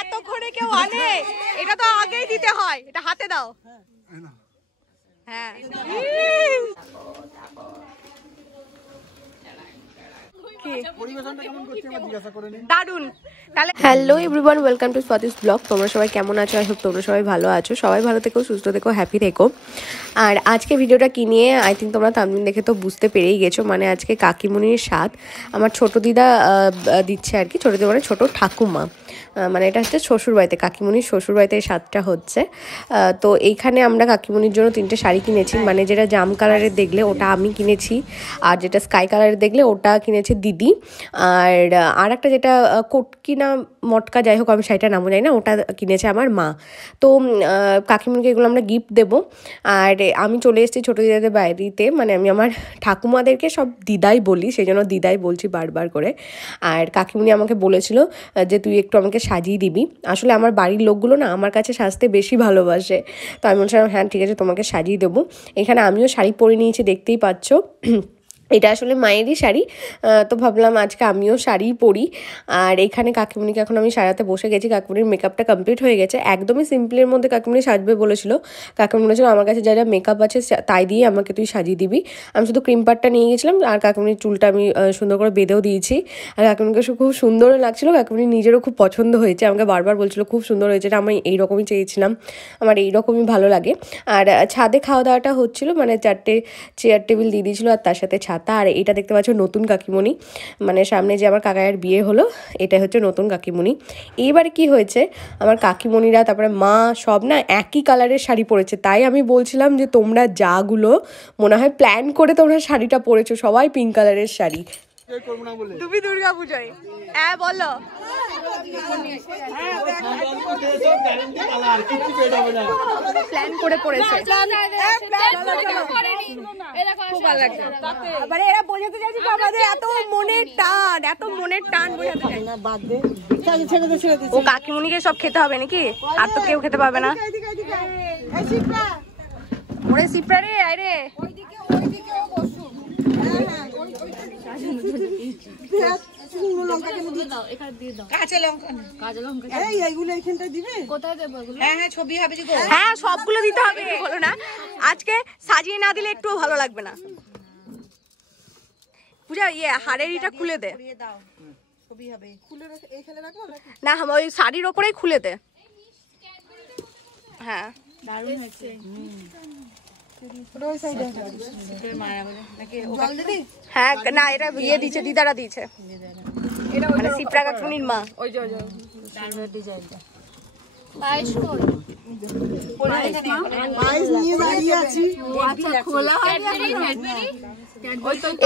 এত করে কেউ আনে, এটা তো আগেই দিতে হয়, এটা হাতে দাও। হ্যাঁ দারুন। তাহলে hello everyone, welcome to Swati's blog. তোমরা সবাই কেমন আছো? আই হোপ তোমরা সবাই ভালো আছো। সবাই ভালো থেকো, সুস্থ থেকো, হ্যাপি থেকো। আর আজকে ভিডিওটা কি নিয়ে আই থিঙ্ক তোমরা থাম্বনেল দেখে তো বুঝতে পেরেই গেছো। মানে আজকে কাকিমুনির স্বাদ আমার ছোট দিদা দিচ্ছে আর কি। ছোট দিদা মানে ছোটো ঠাকুমা, মানে এটা হচ্ছে শ্বশুরবাড়িতে, কাকিমুনির শ্বশুরবাড়িতে এই স্বাদটা হচ্ছে। তো এইখানে আমরা কাকিমুনির জন্য 3টে শাড়ি কিনেছি। মানে যেটা জাম কালারের দেখলে ওটা আমি কিনেছি, আর যেটা স্কাই কালারের দেখলে ওটা কিনেছে দিদি, আর একটা যেটা কোটকি না মটকা, যাই হোক আমি শাড়িটার নামও জানি না, ওটা কিনেছে আমার মা। তো কাকিমুনিকে এগুলো আমরা গিফট দেবো। আর আমি চলে এসেছি ছোটো দিদাদের বাড়িতে। মানে আমি আমার ঠাকুমাদেরকে সব দিদাই বলি, সেই জন্য দিদাই বলছি বারবার করে। আর কাকিমুনি আমাকে বলেছিল যে তুই একটু আমাকে সাজিয়ে দিবি। আসলে আমার বাড়ির লোকগুলো না আমার কাছে সাজতে বেশি ভালোবাসে। তো আমি বলছিলাম হ্যাঁ ঠিক আছে, তোমাকে সাজিয়ে দেবো। এখানে আমিও শাড়ি পরে নিয়েছি, দেখতেই পাচ্ছ। এটা আসলে মায়েরই শাড়ি, তো ভাবলাম আজকে আমিও শাড়ি পরি। আর এখানে কাকিমুনিকে এখন আমি সাজাতে বসে গেছি। কাকিমুনির মেকআপটা কমপ্লিট হয়ে গেছে, একদমই সিম্পলের মধ্যে কাকিমুনি সাজবে বলেছিল। কাকিমুনি বলেছিল আমার কাছে যা যা মেকআপ আছে তাই দিয়ে আমাকে তুই সাজিয়ে দিবি। আমি শুধু ক্রিম পাড়টা নিয়ে গেছিলাম, আর কাকিমুনির চুলটা আমি সুন্দর করে বেঁধেও দিয়েছি। আর কাকিমুনিকে খুব সুন্দরও লাগছিলো, কাকিমুনি নিজেরও খুব পছন্দ হয়েছে। আমাকে বারবার বলছিল খুব সুন্দর হয়েছে, এটা আমি এইরকমই চেয়েছিলাম, আমার এইরকমই ভালো লাগে। আর ছাদে খাওয়া দাওয়াটা হচ্ছিলো, মানে 4টে চেয়ার টেবিল দিয়ে দিয়েছিলো, আর তার সাথে ছাতা। আর এটা দেখতে পাচ্ছ নতুন কাকিমুনি, মানে সামনে যে আমার কাকায়ের বিয়ে হলো, এটা হচ্ছে নতুন কাকিমুনি। এইবার কি হয়েছে, আমার কাকিমুনিরা তারপরে মা সব না একই কালারের শাড়ি পরেছে। তাই আমি বলছিলাম যে তোমরা যাগুলো মনে হয় প্ল্যান করে তোমরা শাড়িটা পরেছো, সবাই পিঙ্ক কালারের শাড়ি। তুমি দুর্গা পুজোয় হ্যাঁ বলো, প্ল্যান করে পড়েছে। এরা বোঝাতে চাইছে যে আমাদের এত মনের টান, এত মনের টান বোঝাতে চাইছে। ও কাকিমুনিকে সব খেতে হবে নাকি? আর তো কেউ খেতে পাবে না। ওরে সিপ্রা রে, আরে হ্যাঁ সবগুলো দিতে হবে, বলো না আজকে সাজিয়ে না দিলে একটু ভালো লাগবে না। পূজা হাড়ের ইটা খুলে দে না, ওই শাড়ির ওপরেই খুলে দে। হ্যাঁ হ্যাঁ না, এটা ইয়ে দিচ্ছে, দিদারা দিয়েছে, মানে সিপ্রা কাকুনির মা। ওই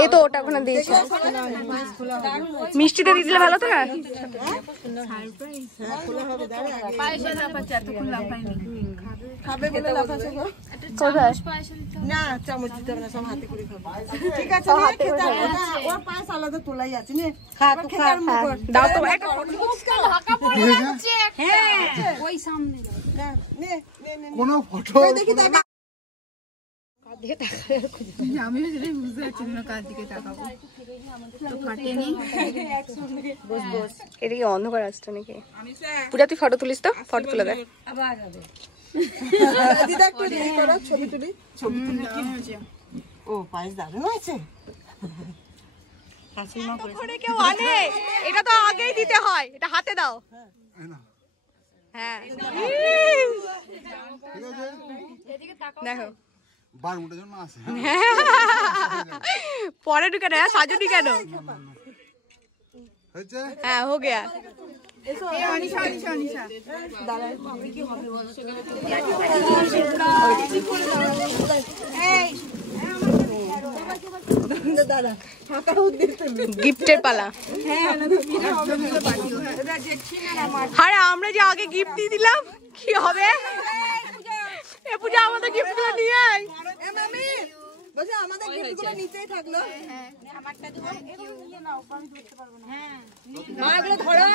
এই তো ওটা ওখানে দিয়েছে, মিষ্টিতে দিয়ে দিলে ভালো তো না। না চামচ দিতে হবে না, সব হাতে করে খাবো। ঠিক আছে ওর পাশ আলাদা তোলাই আছে নে, খা তো খা দাও তো একটা ঢাকা পড়ে যাচ্ছে। হ্যাঁ ওই সামনে না নে নে নে কোন ফটো দেখি দেখ। কাঁধে তাকায় আমিও যেটা বুঝতে পারছি না, কাঁধ দিকে তাকাবো তো কাটেনি। বস বস এদিকে অন্ধকার আসছে নাকি? পূজা তুই ফটো তুলিস তো, ফটো তুলে দে আবার যাবে। দিদা একটু রেডি করো, ছবি তুলি। ছবি তুলি কি হয়েছে? ও পায়েস দারুণ হয়েছে। কাকিমা করে কেউ আনে, এটা তো আগেই দিতে হয়, এটা হাতে দাও। হ্যাঁ দেখো বারমুটা জন্য আছে, পরে ঢুকে না সাজুনি কেন? হ্যাঁ হো গয়া। গিফটের পালা। আরে আমরা যে আগে গিফট দিয়ে দিলাম কি হবে? এ পূজা আমাদের গিফট গুলো নিয়ে আয়। বলছে আমাদের গিফট গুলো নিতেই থাকলো। আমারটা দেবো, এগুলো নিয়ে নাও, আমি ধরতে পারবো না। হ্যাঁ মা এগুলো ধরো,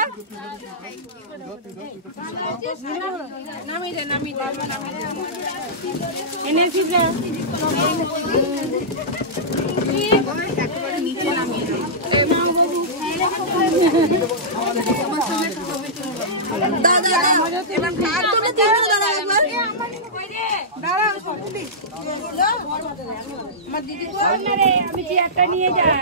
নামিয়ে দে নামিয়ে দে এনেছি যে একেবারে নিচে নামিয়ে দে। আমার দিদি আমি যে একটা নিয়ে যাই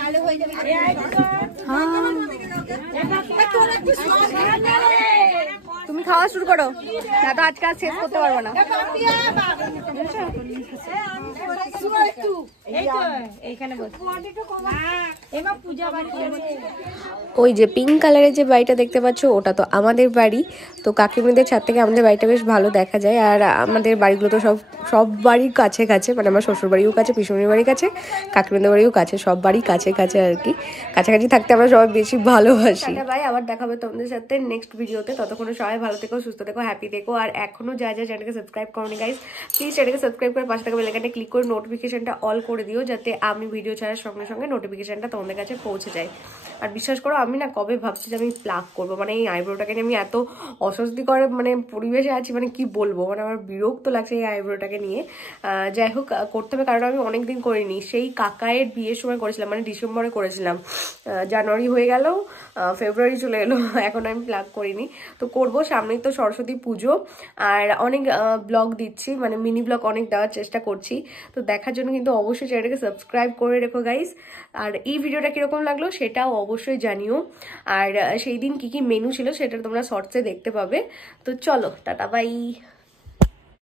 কালো হয়ে যাবে। তুমি খাওয়া শুরু করো, না তো আজকে আর শেষ করতে পারবো না। ওই যে পিঙ্ক কালারের যে বাড়িটা দেখতে পাচ্ছ ওটা তো আমাদের বাড়ি। তো কাকিমাদের ছাদ থেকে আমাদের বাড়িটা বেশ ভালো দেখা যায়। আর আমাদের বাড়িগুলো তো সব বাড়ির কাছে কাছে, মানে আমার শ্বশুর বাড়িও কাছে, পিসুমনির বাড়ির কাছে, কাকিমাদের বাড়িও কাছে, সব বাড়ি কাছে কাছে আর কি। কাছাকাছি থাকতে আমরা সবাই বেশি ভালোবাসি। ভাই আবার দেখা হবে তোমাদের সাথে নেক্সট ভিডিওতে। ততক্ষণ সবাই ভালো থেকো, সুস্থ থেকো, হ্যাপি থেকো। আর এখনো যা চ্যানেলকে সাবস্ক্রাইব করোনি গাইস, প্লিজ চ্যানেলকে সাবস্ক্রাইব করে পাশে থাকা বেল আইকনে ক্লিক করে নোটিফিকেশনটা অল করে দিও, যাতে আমি ভিডিও ছাড়ার সঙ্গে সঙ্গে নোটিফিকেশনটা তোমাদের কাছে পৌঁছে যায়। আর বিশ্বাস করো আমি না কবে ভাবছি যে আমি প্লাক করবো, মানে এই আইব্রোটাকে নিয়ে আমি এত অস্বস্তিকর মানে পরিবেশে আছি, মানে কি বলবো, মানে আমার বিরক্ত লাগছে এই আইব্রোটাকে নিয়ে। যাই হোক করতে হবে, কারণ আমি অনেকদিন করিনি। সেই কাকায়ের বিয়ের সময় করেছিলাম, মানে ডিসেম্বরে করেছিলাম, জানুয়ারি হয়ে গেল, ফেব্রুয়ারি চলে এলো, এখন আমি প্লাক করিনি। তো করবো, সামনেই তো সরস্বতী পুজো। আর অনেক ব্লগ দিচ্ছি, মানে মিনি ব্লগ অনেক দেওয়ার চেষ্টা করছি। তো দেখার জন্য কিন্তু অবশ্যই চ্যানেলটাকে সাবস্ক্রাইব করে রেখো গাইস। আর এই ভিডিওটা কিরকম লাগলো সেটাও অবশ্যই জানিও। আর সেই দিন কি কি মেনু ছিল সেটা তোমরা শর্টসে দেখতে পাবে। তো চলো, টাটা বাই।